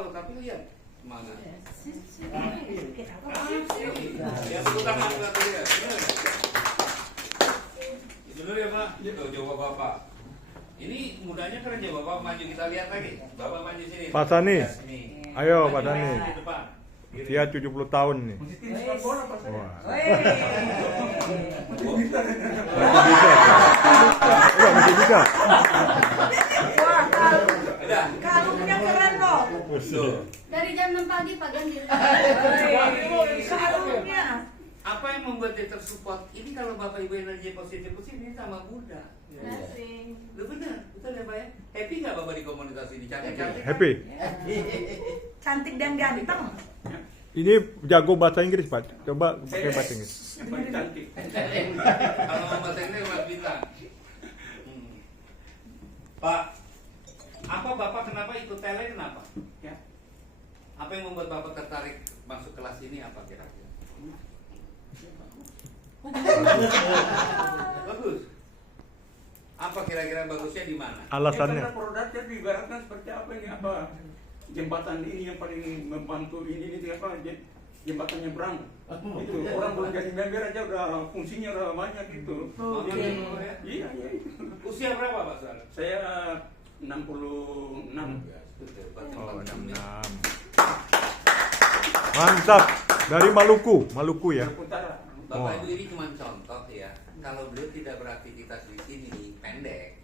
loh, tapi lihat mana. Ya, tepuk tangan buat dia. Dulu ya Pak, coba Bapak. Ini mudanya keren ya Bapak, maju kita lihat lagi. Bapak maju sini. Pak Sani, ayo Pak Sani. Di depan. Dia 70 tahun nih. Wah. Masih bisa. Wah, kalungnya keren loh. Dari jam 6 pagi Pak Ganti. Kalungnya. Apa yang membuat dia tersupport? Ini kalau Bapak Ibu energi positif ini sama muda. Lu benar, betul ya Pak ya? Happy nggak Bapak di komunitas ini? Cantik-cantik? Happy. Cantik dan ganteng. Ini jago bahasa Inggris Pak. Coba pakai bahasa Inggris. Cantik. Kalau bahasa Inggris Mas Bintang. Pak, apa Bapak kenapa ikut tele kenapa? Ya. Apa yang membuat Bapak tertarik masuk kelas ini apa kira-kira? Bagus. Apa kira-kira bagusnya di mana? Alasannya. Karena produknya diibaratkan seperti apa ini, apa jembatan ini yang paling membantu ini apa jembatan nyebrang. Itu orang belum jadi member aja udah fungsinya udah banyak gitu. Iya. Usia berapa Pak Sar? Saya 66. Oh, 66. Mantap. Dari Maluku ya. Utara. Bapak Ibu ini cuma contoh ya. Kalau beliau tidak beraktivitas di sini pendek.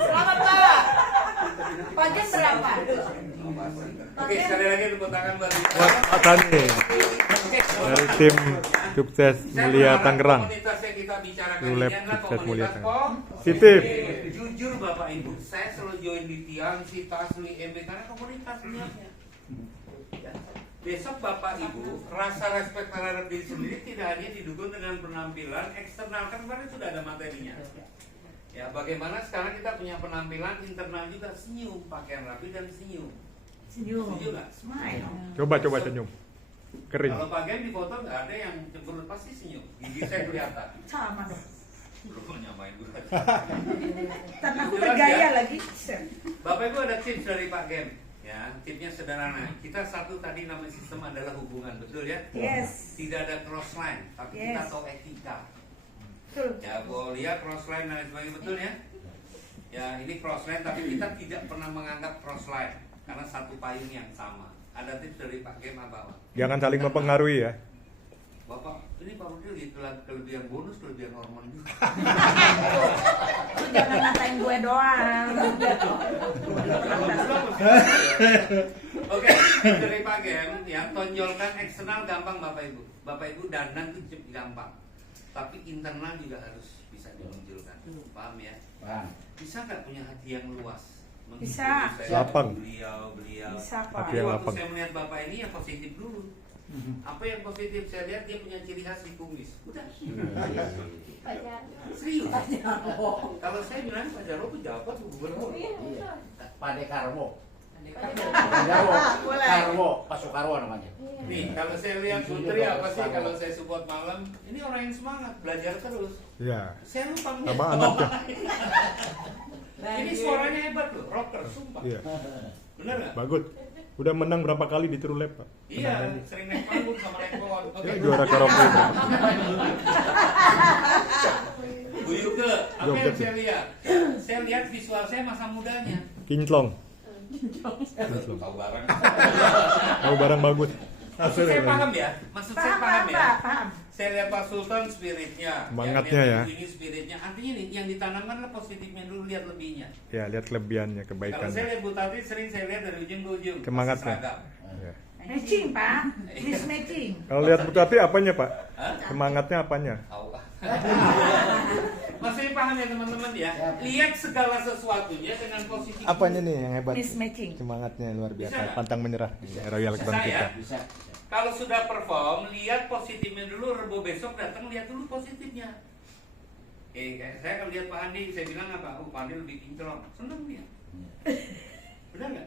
Selamat Pak. Pajak berapa? Oke, sekali lagi tepuk tangan buat Pak Sani. Dari tim Sukses Mulia Tangerang. Komunitas yang kita bicarakan Rulep ini adalah Sukses Mulia komunitas Tangerang. positif. Positif. Jujur Bapak Ibu, saya selalu join di Tiang, Sita, Sui, MB karena komunitas niatnya. Ya. Besok Bapak Ibu, rasa respect terhadap diri sendiri tidak hanya didukung dengan penampilan eksternal, kan kemarin sudah ada materinya. Ya, bagaimana sekarang kita punya penampilan internal juga, senyum, pakaian rapi dan senyum. Senyum. Setuju nggak? Smile. Coba senyum. Kering. Kalau bagian di foto nggak ada yang cemberut, pasti senyum. Gigi saya kelihatan. Sama dong. Belum nyamain gue. Karena aku bergaya lagi. Bapak Ibu ada tips dari Pak Gem. Ya, tipsnya sederhana. Kita satu tadi namanya sistem adalah hubungan, betul ya? Yes. Tidak ada cross line, tapi Yes. kita tahu etika. Betul. Ya, boleh lihat cross line dan lain sebagainya, betul ya? Ya, ini cross line, tapi kita tidak pernah menganggap cross line karena satu payung yang sama. Ada tips dari Pak Gem apa? Jangan saling mempengaruhi ya. Bapak, ini Pak Rudi kelebihan bonus, kelebihan hormon juga. Lu jangan ngatain gue doang. Oke, dari Pak Gem, ya tonjolkan eksternal gampang Bapak Ibu. Bapak Ibu dandan itu gampang, tapi internal juga harus bisa dimunculkan. Paham ya? Paham. Bisa nggak punya hati yang luas? Bisa. Lapang. Beliau. Bisa Pak. Hati Jadi yang waktu lapang. saya melihat Bapak ini yang positif dulu. Apa yang positif saya lihat dia punya ciri khas di kumis. Udah. Serius. Kalau saya bilang Pak Jarwo tuh jabat gubernur. Iya. Pak Dekarwo. Boleh. Karwo, Pak Soekarwo namanya. Nih, kalau saya lihat Putri apa sih kalau saya support malam, ini orang yang semangat, belajar terus. Ya. Saya lupa Sama anaknya. Ini suaranya hebat loh, rocker, sumpah. Iya. Bener nggak? Bagus. Udah menang berapa kali di Trulep, Pak? Iya, sering naik panggung sama naik pohon. Oke. Ya, juara karaoke. Bu Yuke, apa yang Joget. saya lihat? Saya lihat visual saya masa mudanya. Kinclong. Tahu barang. Tahu barang bagus. Maksud saya paham ya? Maksud saya paham ya? Paham. Saya lihat Pak Sultan spiritnya, Semangatnya yang ya. Ini spiritnya. Artinya nih, yang ditanamkan adalah positifnya dulu, lihat lebihnya. Ya, lihat kelebihannya, Kalau saya kebaikannya. lihat Bu Tati sering saya lihat dari ujung ke ujung. Semangatnya. Seragam. Ya. Matching Pak. Mismatching. Kalau lihat Bu Tati apanya, Pak? Hah? Semangatnya apanya? Tahu. Maksudnya paham ya teman-teman ya? Lihat segala sesuatunya dengan positif. Apanya nih yang hebat? Mismatching. Semangatnya luar Bisa biasa, nggak? pantang menyerah. Royal Bisa Bangkita. ya? Bisa. Kalau sudah perform, lihat positifnya dulu. Rebo besok datang lihat dulu positifnya. Saya kalau lihat Pak Andi, saya bilang apa? Oh, Pak Andi lebih kinclong. Senang dia. Benar nggak?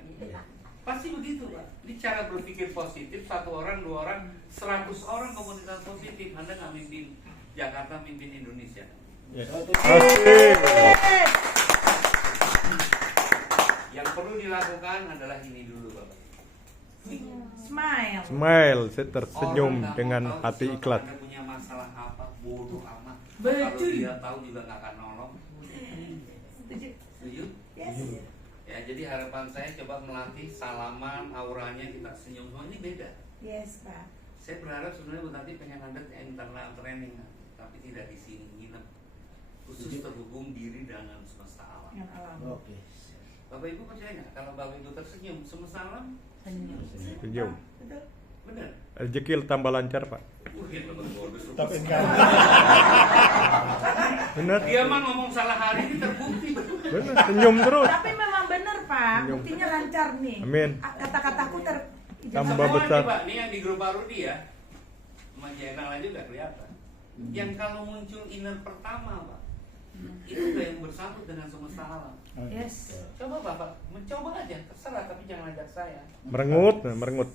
Pasti begitu Pak. Ini cara berpikir positif, 1 orang, 2 orang, 100 orang komunitas positif. Anda nggak mimpin Jakarta, mimpin Indonesia. Asik. perlu dilakukan adalah ini dulu Bapak. Smile. Smile, saya tersenyum Orang nggak dengan mau tahu hati sesuatu ikhlas. Anda punya masalah apa, bodoh amat. Betul. Kalau dia tahu juga nggak akan nolong. Setuju? Setuju? Yes. Ya, jadi harapan saya coba melatih salaman, auranya kita senyum semua ini beda. Yes, Pak. Saya berharap sebenarnya Bu Tati pengen ada internal training, tapi tidak di sini nginep. Khusus terhubung diri dengan semesta alam. Yang alam. Oke. Bapak Ibu percaya nggak kalau Bapak Ibu tersenyum semesta alam? Senyum. Senyum. Betul. Benar. Rezeki tambah lancar, Pak. Wih, Bapak bodoh. Tapi enggak. Bener. Dia mah ngomong salah hari ini terbukti. Bener, senyum terus. Tapi memang benar, Pak. Senyum. Buktinya lancar nih. Amin. Kata-kataku Tambah Semua besar. nih, Pak, ini yang di grup Parudi ya, sama Jenal juga kelihatan. Yang kalau muncul inner pertama, Pak, itu udah yang bersambut dengan semesta alam. Yes. Coba Bapak, mencoba aja, terserah tapi jangan ajak saya. Merengut, merengut.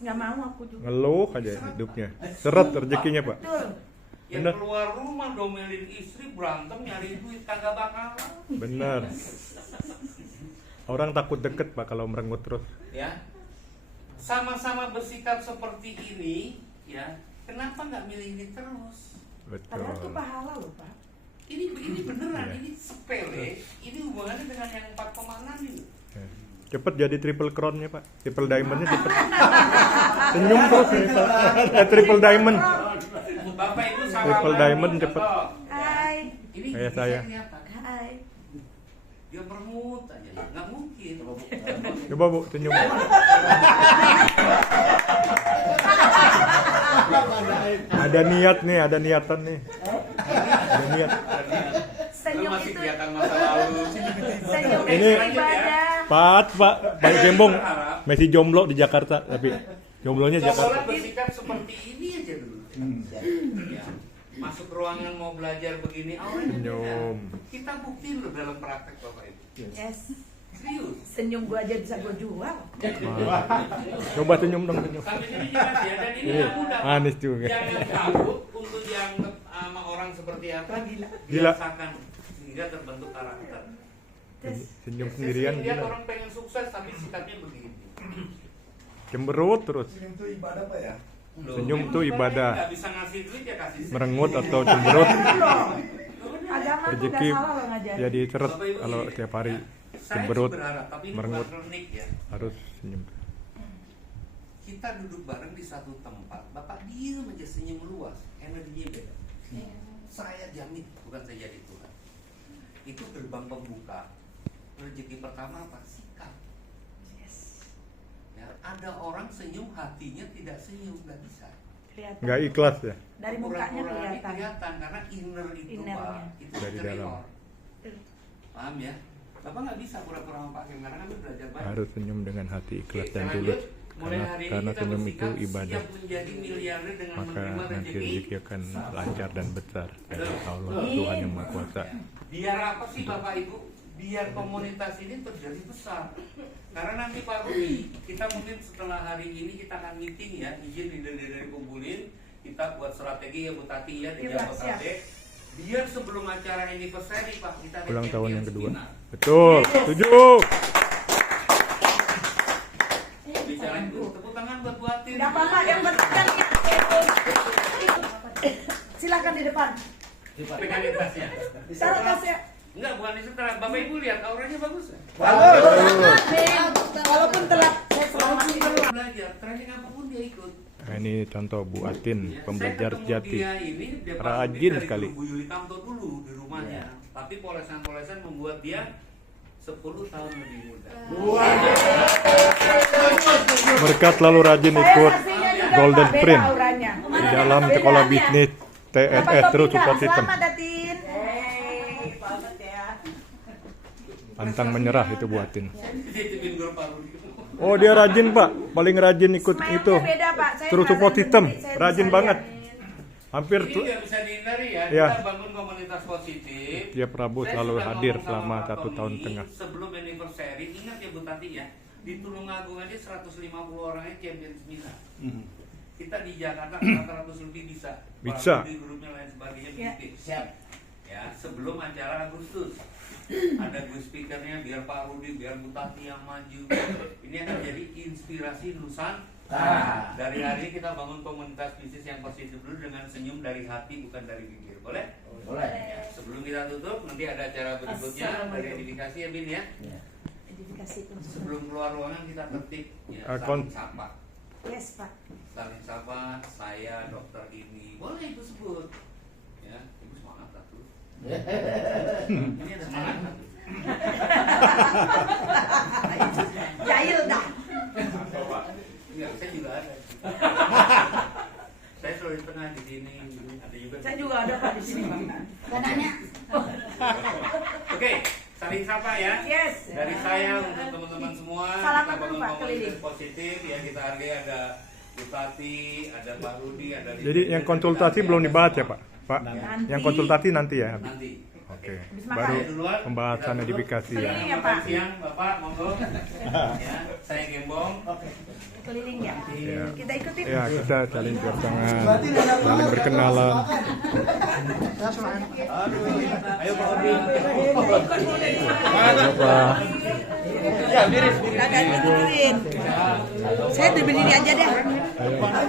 Nggak mau aku juga. Ngeluh aja hidupnya. Seret rezekinya, Pak. Betul. Yang Bener. keluar rumah domelin istri, berantem nyari duit kagak bakalan. Benar. Orang takut deket, Pak, kalau merengut terus. Ya, sama-sama bersikap seperti ini, ya, kenapa nggak milih ini terus? Padahal itu Betul. pahala loh, Pak. Ini beneran, Iya. ini sepele, ini hubungannya dengan yang 4,6 ini. Cepet jadi triple crown-nya, Pak. Triple diamond-nya cepet. Senyum terus nih, Pak. Triple diamond. Bapak Ibu sama Triple diamond cepet. Hai. Ini Kayak bisa saya. kelihatan. Hai. Dia bermut aja, nggak mungkin. Coba, Bu, senyum. Ada niat nih, ada niatan nih. Ada niat. Senyum Masih itu kelihatan masa lalu. senyum itu Ini- ibadah. Pak, Bang Gembong masih jomblo di Jakarta, tapi jomblonya Jakarta. Cobalah bersikap seperti ini aja dulu. Ya. Masuk ruangan mau belajar begini, auranya beda. Senyum. Kita buktiin loh dalam praktek Bapak Ibu. Yes. Serius. Senyum gua aja bisa gua jual. Coba senyum dong, senyum. Sampai sini jelas ya, dan ini Iya, nggak mudah. Pak. manis juga. Jangan takut untuk dianggap sama orang seperti apa. Gila. Gila. Biasakan sehingga terbentuk karakter. Senyum Saya sendirian sering lihat gila. orang pengen sukses tapi sikapnya begini. Cemberut terus. Senyum itu ibadah, Pak ya? Loh, Senyum memang tuh Bapak ibadah. nggak bisa ngasih duit ya kasih senyum. Merengut atau cemberut. Agama tuh Rezeki nggak salah loh ngajarin. jadi seret Bapak Ibu, kalau gini, tiap hari ya, saya cemberut, sih berharap, tapi ini merengut. bukan klinik ya. harus senyum. Kita duduk bareng di satu tempat, Bapak diem aja senyum luas, energinya beda. Saya jamin, bukan saya jadi Tuhan. Itu gerbang pembuka. Rezeki pertama apa? Sikap. Ya, ada orang senyum hatinya tidak senyum, nggak bisa. Kelihatan. Nggak ikhlas ya. Dari mukanya Pura-pura kelihatan. karena inner itu Innernya. Pak, itu Dari interior. dalam. Paham ya? Bapak nggak bisa pura-pura sama Pak Kim, karena kami belajar banyak. Harus senyum dengan hati ikhlas Oke, dan lanjut. tulus. Mulai Karena hari ini karena kita senyum itu bersikap ibadah. siap menjadi miliarder dengan Maka menerima nanti rezeki. rezeki akan lancar dan besar dari Allah Tuhan yang Maha Kuasa. Biar apa sih Bapak Ibu? Biar komunitas ini terjadi besar. Karena nanti Pak Rudi, kita mungkin setelah hari ini kita akan meeting ya, izin dari kumpulin, kita buat strategi ya Bu Tati ya di Iya, Jawa siap. Tati. Biar sebelum acara anniversary Pak, kita ada Ulang tahun yang Champions kedua. Dinner. Betul, setuju. Bicara itu, tepuk tangan buat Bu Atin. Nggak apa-apa yang penting silakan di depan. Pegang tasnya. Taruh tasnya. Enggak, bukan di setelah. Bapak Ibu lihat auranya bagus ya? Walaupun telat, saya selamat Belajar, training apapun dia ikut. Nah, ini contoh Bu Atin, Ya, pembelajar saya ketemu sejati. dia ini, dia Rajin dari sekali. Bu Yuli Tamto dulu di rumahnya. Tapi polesan-polesan membuat dia 10 tahun lebih muda. Mereka selalu rajin ikut Golden beda Print auranya. di dalam sekolah bisnis TNS terus support system. Selamat Datin. Selamat ya. Pantang menyerah itu Bu Atin. Dia titipin grup Pak Rudi. Oh dia rajin Pak, paling rajin ikut Smile-nya itu. beda, Pak. Saya Terus support ngerasain system, sendiri, saya rajin bisa banget. lihat. Hampir Ini nggak bisa dihindari ya. Ya. Kita bangun komunitas positif. tiap Rabu Saya selalu sudah hadir ngomong selama sama Pak 1 tahun Tony, setengah. Sebelum anniversary, ingat ya Bu Tati ya, di Tulungagung aja 150 orangnya champion seminar. Kita di Jakarta 400 lebih bisa. Bisa. Di grupnya lain sebagainya Ya. begitu. Siap. ya sebelum acara Agustus. Ada Gus Speakernya, biar Pak Rudi, biar Bu Tati yang maju. Ini akan jadi inspirasi Nusantara. Dari hari ini kita bangun komunitas bisnis yang positif dulu dengan senyum dari hati bukan dari bibir. Boleh? Boleh. Ya, sebelum kita tutup, nanti ada acara berikutnya dari edifikasi ya Bin ya. Edifikasi itu. Sebelum keluar ruangan kita tertib ya, kon- saling sapa. Yes, Pak. Saling sapa, saya dokter ini. Boleh Ibu sebut. Ya, Ibu semangat lah tuh. Ini ada semangat lah tuh. Jahil dah. Enggak, saya juga ada. Saya selalu di tengah di sini. Ada juga. Saya juga ada Pak di sini, Bang. Gak nanya. Oke, saling sapa ya. Yes. Dari saya untuk teman-teman semua, Salaman kita dulu, bangun Pak, komunitas keliling. positif ya, kita hargai ada Bu Tati, ada Pak Rudi, ada Jadi yang konsultasi belum dibahas ya Pak? Pak, Nanti. yang konsultasi nanti ya? nanti. Oke, Habis baru makan. Saya duluan, pembahasan kita tutup. edifikasi ya. Keliling ya, Pak. Makan siang, Bapak, monggo. Ya, saya Gembong. Keliling ya. Ya. Kita ikutin. Ya, kita saling tiap tangan, saling berkenalan. Ayo Pak Rudi. Ya Pak. Kagak dikurin. Saya berdiri aja deh. Ayo, mantap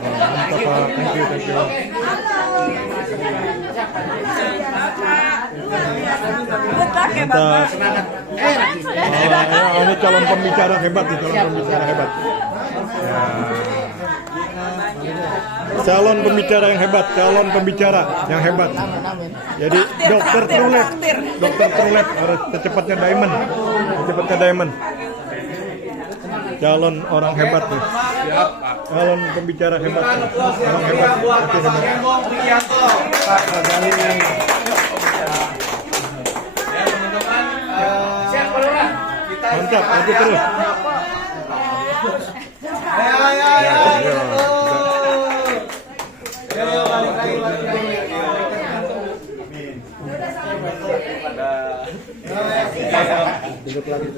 Pak, thank you, thank you. Bukan kayak Bapak. Mantap. Ini calon pembicara hebat nih, calon pembicara hebat. Ya. Calon pembicara yang hebat, calon pembicara yang hebat. Jadi dokter Trulet harus secepatnya Diamond, secepatnya Diamond. Calon orang hebat nih. Siap, Pak. Calon pembicara hebat, orang hebat. Oke, hebat. Siap, Pak Lurah. Mantap, maju terus. Duduk lagi.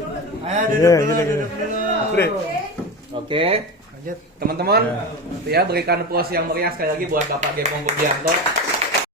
Oke, teman-teman, ya berikan aplaus yang meriah sekali lagi buat Bapak Gembong Budianto.